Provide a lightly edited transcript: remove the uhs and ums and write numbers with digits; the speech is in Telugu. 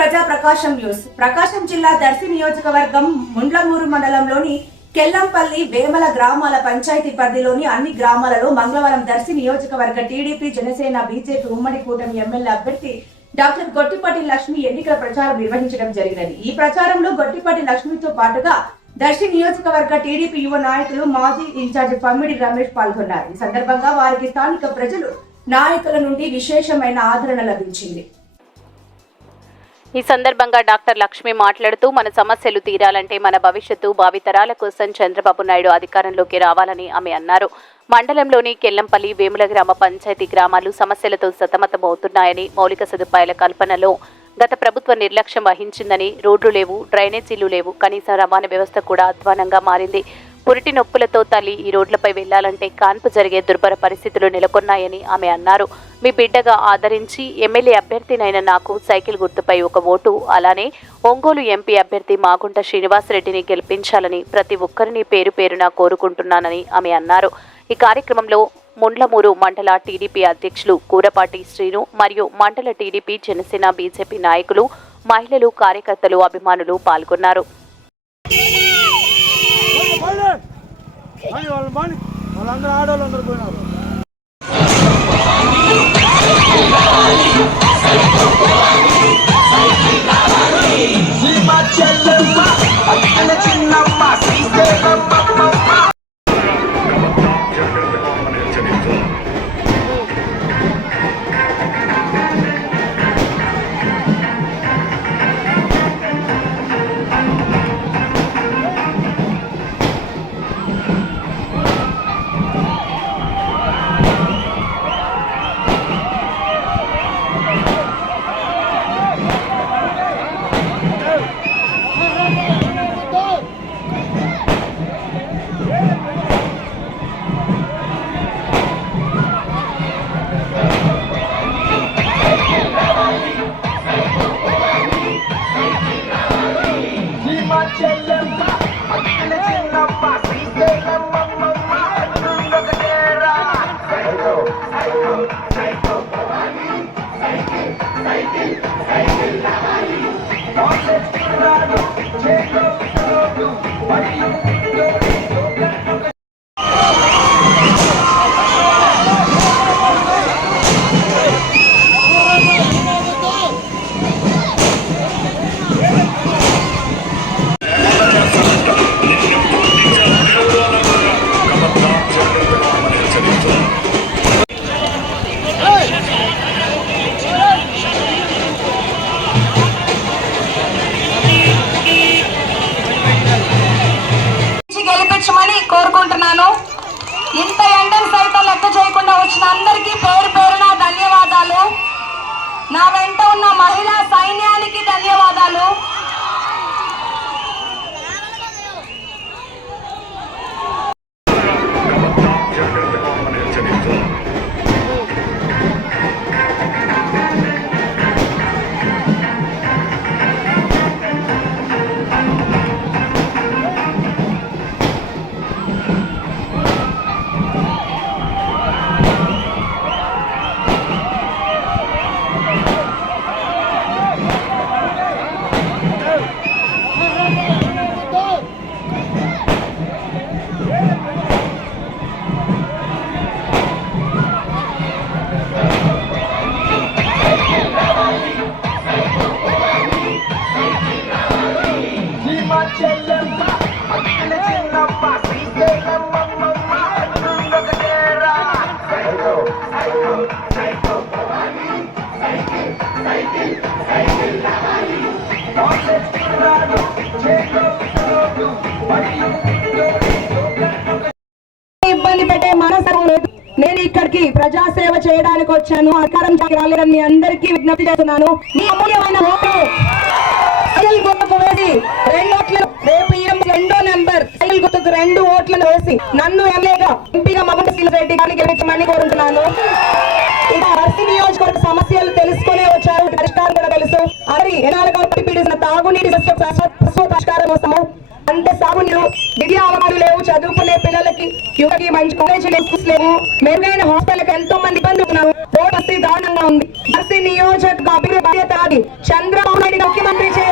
ప్రజా ప్రకాశం న్యూస్. ప్రకాశం జిల్లా దర్శి నియోజకవర్గం ముండ్లమూరు మండలంలోని కెల్లంపల్లి వేమల గ్రామాల పంచాయతీ పరిధిలోని అన్ని గ్రామాలలో మంగళవారం దర్శి నియోజకవర్గ టీడీపీ జనసేన బీజేపీ ఉమ్మడి కూటమి ఎమ్మెల్యే అభ్యర్థి డాక్టర్ గొట్టిపాటి లక్ష్మి ఎన్నికల ప్రచారం నిర్వహించడం జరిగినది. ఈ ప్రచారంలో గొట్టిపాటి లక్ష్మితో పాటుగా దర్శి నియోజకవర్గ టీడీపీ యువ నాయకులు మాజీ ఇన్ఛార్జి పమ్మిడి రమేష్ పాల్గొన్నారు. ఈ సందర్భంగా వారికి స్థానిక ప్రజలు నాయకుల నుండి విశేషమైన ఆదరణ లభించింది. ఈ సందర్భంగా డాక్టర్ లక్ష్మి మాట్లాడుతూ మన సమస్యలు తీరాలంటే మన భవిష్యత్తు భావితరాల కోసం చంద్రబాబు నాయుడు అధికారంలోకి రావాలని ఆమె అన్నారు. మండలంలోని కెల్లంపల్లి వేముల గ్రామ పంచాయతీ గ్రామాలు సమస్యలతో సతమతమవుతున్నాయని, మౌలిక సదుపాయాల కల్పనలో గత ప్రభుత్వ నిర్లక్ష్యం వహించిందని, రోడ్లు లేవు, డ్రైనేజీలు లేవు, కనీస రవాణా వ్యవస్థ కూడా అధ్వానంగా మారింది. పురిటి నొప్పులతో తల్లి ఈ రోడ్లపై వెళ్లాలంటే కాన్పు జరిగే దుర్భర పరిస్థితులు నెలకొన్నాయని ఆమె అన్నారు. మీ బిడ్డగా ఆదరించి ఎమ్మెల్యే అభ్యర్థినైన నాకు సైకిల్ గుర్తుపై ఒక ఓటు, అలానే ఒంగోలు ఎంపీ అభ్యర్థి మాగుంట శ్రీనివాసరెడ్డిని గెలిపించాలని ప్రతి ఒక్కరిని పేరు పేరున కోరుకుంటున్నానని ఆమె అన్నారు. ఈ కార్యక్రమంలో ముండ్లమూరు మండల టీడీపీ అధ్యక్షులు కూరపాటి శ్రీను మరియు మండల టీడీపీ జనసేన బీజేపీ నాయకులు, మహిళలు, కార్యకర్తలు, అభిమానులు పాల్గొన్నారు. వాళ్ళందరూ ఆడవాళ్ళందరూ పోయినారు. కోరుకుంటున్నాను. ఇంత ఎండను సైతం లెక్క చేయకుండా వచ్చిన అందరికీ పేరు పేరున ధన్యవాదాలు. నా వెంట ఉన్న మహిళా సైన్యానికి ధన్యవాదాలు. ఇబ్బంది పెట్టే మనసు లేదు. నేను ఇక్కడికి ప్రజాసేవ చేయడానికి వచ్చాను. అధికారం రాలేదని మీ అందరికీ విజ్ఞప్తి చేస్తున్నాను. మీ అమూల్యమైన ఓటు సైకిల్ గుర్తుకు వేసి 2 ఓట్లు, రేపు రెండో నెంబర్ సైకిల్ గుర్తుకు 2 ఓట్లను వేసి నన్ను ఎమ్మెల్యేగా ఎంపీగా మాగుంట శ్రీనివాసరెడ్డి గారిని గెలిపించమని కోరుతున్నాను. ఇక దర్శి నియోజకవర్గ సమస్యలు తెలుసుకునే వచ్చారు. పరిష్కారం కూడా తెలుసు. అది ఎనాలుగా పీడిస్తున్న తాగునీటి పరిష్కారం కోసము అంటే సాగునీరు, విద్యా అవకాశాలు లేవు, చదువుకునే పిల్లలకి యువకి మంచి కాలేజీలు లేవు, మెరుగైన హాస్టల్కి ఎంతో మంది ఇబ్బంది ఉన్నారు. రోడ్ పరిస్థితి దారుణంగా ఉంది. దర్శి నియోజకవర్గ అభివృద్ధి చంద్రబాబు నాయుడు పంపిణీ